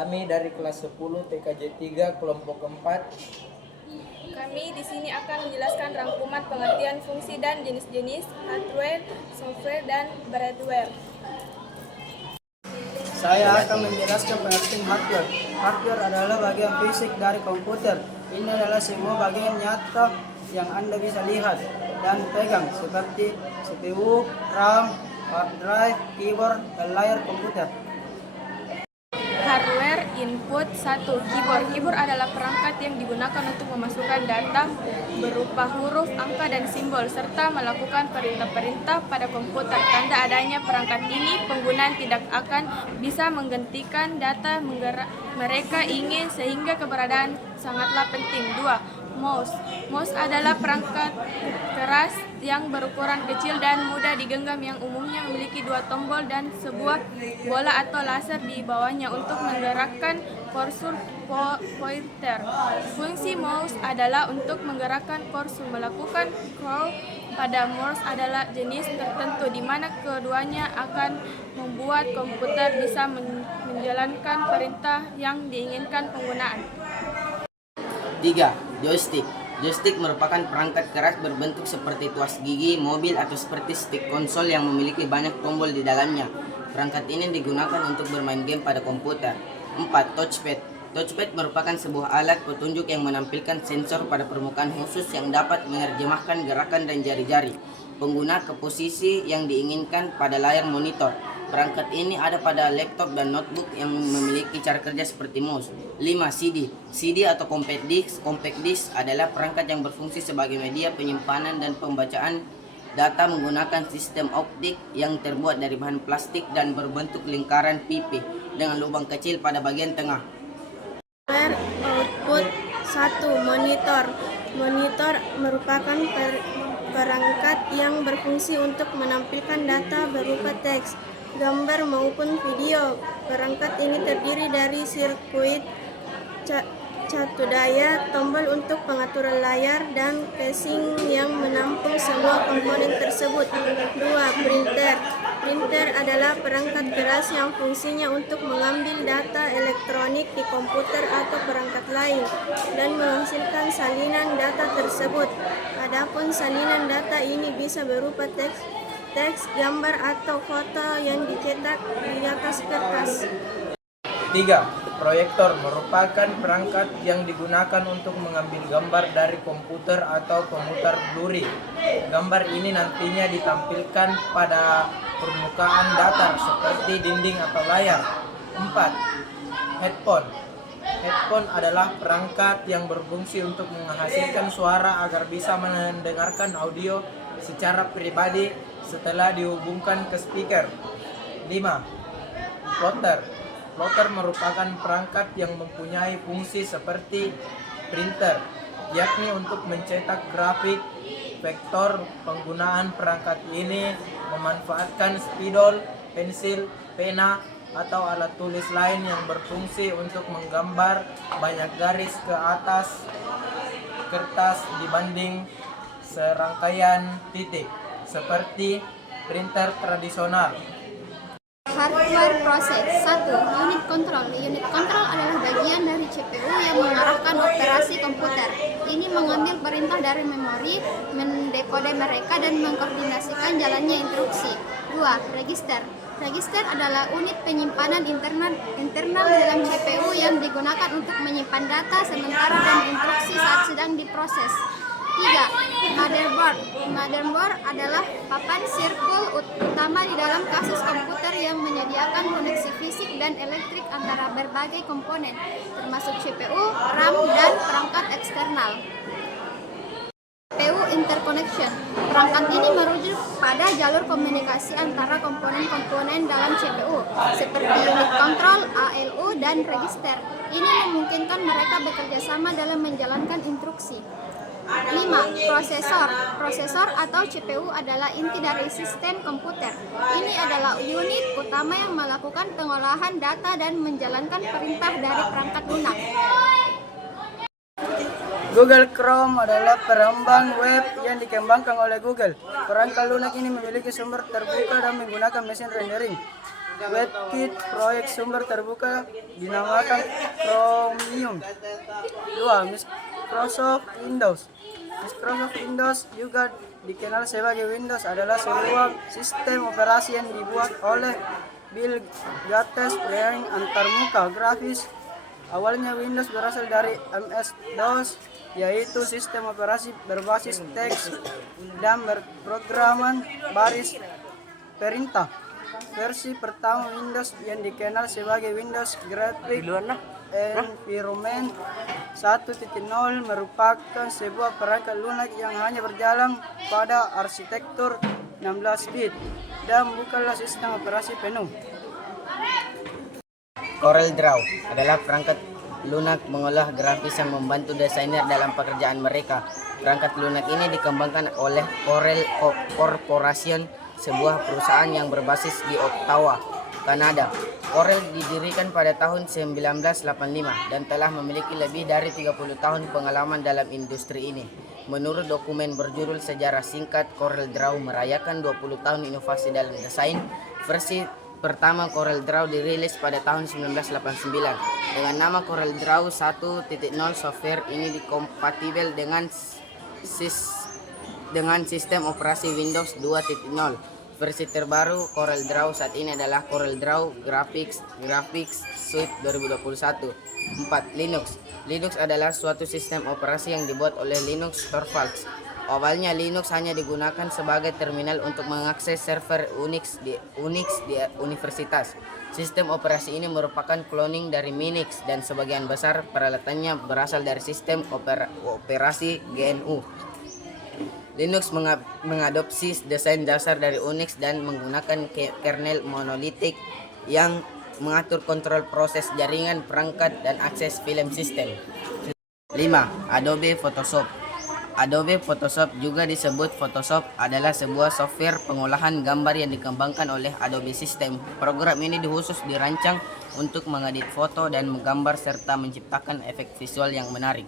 Kami dari kelas 10 TKJ 3 kelompok 4. Kami di sini akan menjelaskan rangkuman pengertian fungsi dan jenis-jenis hardware, software, dan beredware. Saya akan menjelaskan pengertian hardware. Hardware adalah bagian fisik dari komputer. Ini adalah semua bagian nyata yang Anda bisa lihat dan pegang seperti CPU, RAM, hard drive, keyboard, dan layar komputer. Hardware input 1. Keyboard adalah perangkat yang digunakan untuk memasukkan data berupa huruf, angka, dan simbol serta melakukan perintah-perintah pada komputer. Tanda adanya perangkat ini, pengguna tidak akan bisa menggantikan data mereka ingin sehingga keberadaan sangatlah penting. 2. Mouse adalah perangkat keras yang berukuran kecil dan mudah digenggam yang umumnya memiliki 2 tombol dan sebuah bola atau laser di bawahnya untuk menggerakkan kursor pointer. Fungsi mouse adalah untuk menggerakkan kursor. Melakukan scroll pada mouse adalah jenis tertentu di mana keduanya akan membuat komputer bisa menjalankan perintah yang diinginkan penggunaan. 3. Joystick. Joystick merupakan perangkat keras berbentuk seperti tuas gigi mobil atau seperti stick konsol yang memiliki banyak tombol di dalamnya. Perangkat ini digunakan untuk bermain game pada komputer. 4. Touchpad. Touchpad merupakan sebuah alat petunjuk yang menampilkan sensor pada permukaan khusus yang dapat menerjemahkan gerakan dan jari-jari pengguna ke posisi yang diinginkan pada layar monitor. Perangkat ini ada pada laptop dan notebook yang memiliki cara kerja seperti mouse. 5. CD. CD atau compact disc. Compact disc adalah perangkat yang berfungsi sebagai media penyimpanan dan pembacaan data menggunakan sistem optik yang terbuat dari bahan plastik dan berbentuk lingkaran pipih dengan lubang kecil pada bagian tengah. Hardware output 1. Monitor. Monitor merupakan perangkat yang berfungsi untuk menampilkan data berupa teks, gambar maupun video. Perangkat ini terdiri dari sirkuit catu daya, tombol untuk pengaturan layar, dan casing yang menampung semua komponen tersebut. 2. Printer. Printer adalah perangkat keras yang fungsinya untuk mengambil data elektronik di komputer atau perangkat lain dan menghasilkan salinan data tersebut. Adapun salinan data ini bisa berupa teks, gambar, atau foto yang dicetak di atas kertas. 3. Proyektor merupakan perangkat yang digunakan untuk mengambil gambar dari komputer atau pemutar Blu-ray. Gambar ini nantinya ditampilkan pada permukaan datar seperti dinding atau layar. 4. Headphone. Headphone adalah perangkat yang berfungsi untuk menghasilkan suara agar bisa mendengarkan audio secara pribadi setelah dihubungkan ke speaker. 5. Plotter. Plotter merupakan perangkat yang mempunyai fungsi seperti printer, yakni untuk mencetak grafik vektor. Penggunaan perangkat ini memanfaatkan spidol, pensil, pena, atau alat tulis lain yang berfungsi untuk menggambar banyak garis ke atas kertas dibanding serangkaian titik, seperti printer tradisional. Hardware process. 1. Unit control. Unit control adalah bagian dari CPU yang mengarahkan operasi komputer. Ini mengambil perintah dari memori, mendekode mereka, dan mengkoordinasikan jalannya instruksi. 2. Register. Register adalah unit penyimpanan internal dalam CPU yang digunakan untuk menyimpan data sementara dan instruksi saat sedang diproses. 3. Motherboard. Motherboard adalah papan sirkul utama di dalam kasus komputer yang menyediakan koneksi fisik dan elektrik antara berbagai komponen, termasuk CPU, RAM, dan perangkat eksternal. CPU interconnection. Perangkat ini merujuk pada jalur komunikasi antara komponen-komponen dalam CPU, seperti unit kontrol, ALU, dan register. Ini memungkinkan mereka bekerja sama dalam menjalankan instruksi. 5. Prosesor. Prosesor atau CPU adalah inti dari sistem komputer. Ini adalah unit utama yang melakukan pengolahan data dan menjalankan perintah dari perangkat lunak. Google Chrome adalah perkembang web yang dikembangkan oleh Google. Perangkat lunak ini memiliki sumber terbuka dan menggunakan mesin rendering. WebKit proyek sumber terbuka dinamakan Chromium. 2. Microsoft Windows. Microsoft Windows juga dikenal sebagai Windows adalah sebuah sistem operasi yang dibuat oleh Bill Gates yang antarmuka grafis. Awalnya Windows berasal dari MS-DOS, yaitu sistem operasi berbasis teks dan berprograman baris perintah. Versi pertama Windows yang dikenal sebagai Windows Graphic Environment 1.0 merupakan sebuah perangkat lunak yang hanya berjalan pada arsitektur 16 bit dan bukanlah sistem operasi penuh. CorelDRAW adalah perangkat lunak mengolah grafis yang membantu desainer dalam pekerjaan mereka. Perangkat lunak ini dikembangkan oleh Corel Corporation, sebuah perusahaan yang berbasis di Ottawa, Kanada. Corel didirikan pada tahun 1985 dan telah memiliki lebih dari 30 tahun pengalaman dalam industri ini. Menurut dokumen berjudul Sejarah Singkat CorelDRAW merayakan 20 tahun inovasi dalam desain, versi pertama CorelDRAW dirilis pada tahun 1989 dengan nama CorelDRAW 1.0. Software ini dikompatibel dengan sistem operasi Windows 2.0. Versi terbaru CorelDRAW saat ini adalah CorelDRAW Graphics Suite 2021. 4. Linux adalah suatu sistem operasi yang dibuat oleh Linus Torvalds. Awalnya Linux hanya digunakan sebagai terminal untuk mengakses server Unix di universitas. Sistem operasi ini merupakan cloning dari Minix dan sebagian besar peralatannya berasal dari sistem operasi GNU. Linux mengadopsi desain dasar dari Unix dan menggunakan kernel monolitik yang mengatur kontrol proses jaringan, perangkat, dan akses film sistem. 5. Adobe Photoshop. Adobe Photoshop, juga disebut Photoshop, adalah sebuah software pengolahan gambar yang dikembangkan oleh Adobe System. Program ini khusus dirancang untuk mengedit foto dan menggambar serta menciptakan efek visual yang menarik.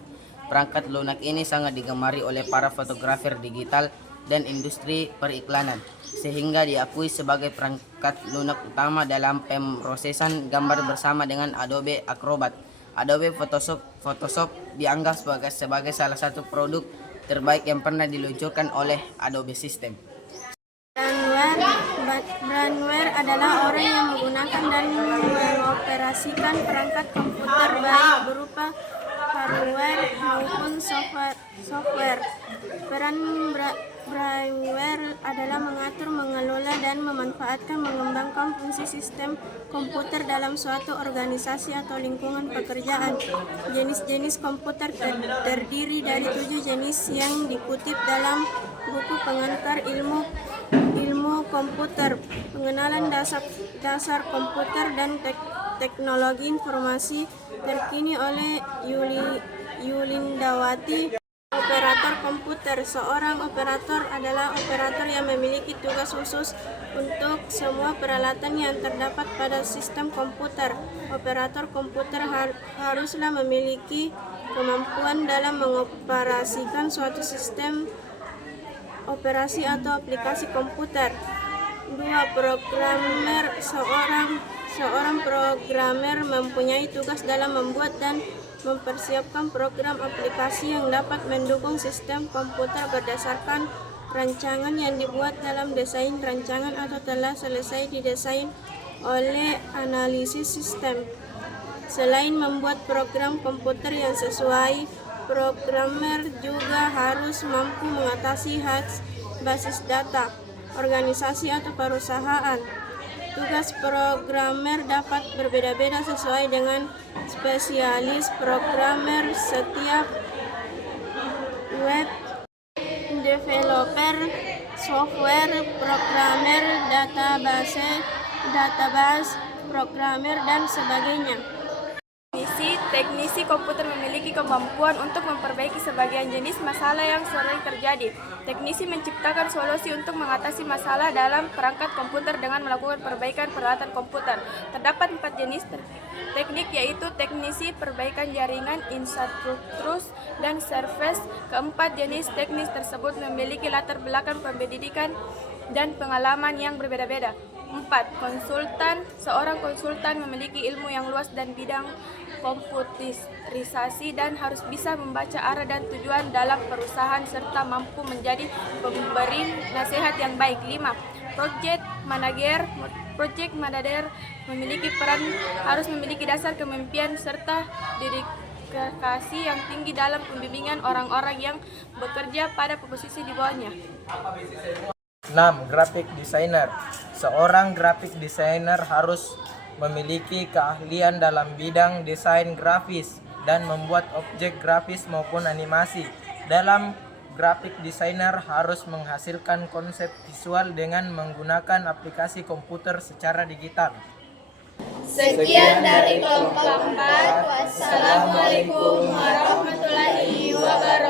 Perangkat lunak ini sangat digemari oleh para fotografer digital dan industri periklanan, sehingga diakui sebagai perangkat lunak utama dalam pemrosesan gambar bersama dengan Adobe Acrobat. Adobe Photoshop dianggap sebagai salah satu produk terbaik yang pernah diluncurkan oleh Adobe System. Brandware adalah orang yang menggunakan dan mengoperasikan perangkat komputer baik berupa hardware maupun software. Peran Brandware adalah mengatur, mengelola, dan memanfaatkan mengembangkan fungsi sistem komputer dalam suatu organisasi atau lingkungan pekerjaan. Jenis-jenis komputer terdiri dari 7 jenis yang dikutip dalam buku pengantar ilmu komputer, pengenalan dasar komputer dan teknologi informasi terkini oleh Yulindawati. Operator komputer. Seorang operator adalah operator yang memiliki tugas khusus untuk semua peralatan yang terdapat pada sistem komputer. Operator komputer haruslah memiliki kemampuan dalam mengoperasikan suatu sistem operasi atau aplikasi komputer. 2. Programmer. Seorang programmer mempunyai tugas dalam membuat dan mempersiapkan program aplikasi yang dapat mendukung sistem komputer berdasarkan rancangan yang dibuat dalam desain rancangan atau telah selesai didesain oleh analisis sistem. Selain membuat program komputer yang sesuai, programmer juga harus mampu mengatasi hacks basis data, organisasi atau perusahaan. Tugas programmer dapat berbeda-beda sesuai dengan spesialis programmer. Setiap web developer, software programmer, database programmer, dan sebagainya. Teknisi komputer memiliki kemampuan untuk memperbaiki sebagian jenis masalah yang sering terjadi. Teknisi menciptakan solusi untuk mengatasi masalah dalam perangkat komputer dengan melakukan perbaikan peralatan komputer. Terdapat 4 jenis teknik, yaitu teknisi perbaikan jaringan, infrastruktur, dan service. Keempat jenis teknis tersebut memiliki latar belakang pendidikan dan pengalaman yang berbeda-beda. 4. Konsultan. Seorang konsultan memiliki ilmu yang luas dan bidang komputerisasi dan harus bisa membaca arah dan tujuan dalam perusahaan serta mampu menjadi pemberi nasihat yang baik. 5. Project manager harus memiliki dasar kepemimpinan serta dedikasi yang tinggi dalam pembimbingan orang-orang yang bekerja pada posisi di bawahnya. 6. Graphic designer. Seorang graphic designer harus memiliki keahlian dalam bidang desain grafis dan membuat objek grafis maupun animasi. Dalam graphic designer harus menghasilkan konsep visual dengan menggunakan aplikasi komputer secara digital. Sekian dari kelompok 4. Wassalamualaikum warahmatullahi wabarakatuh.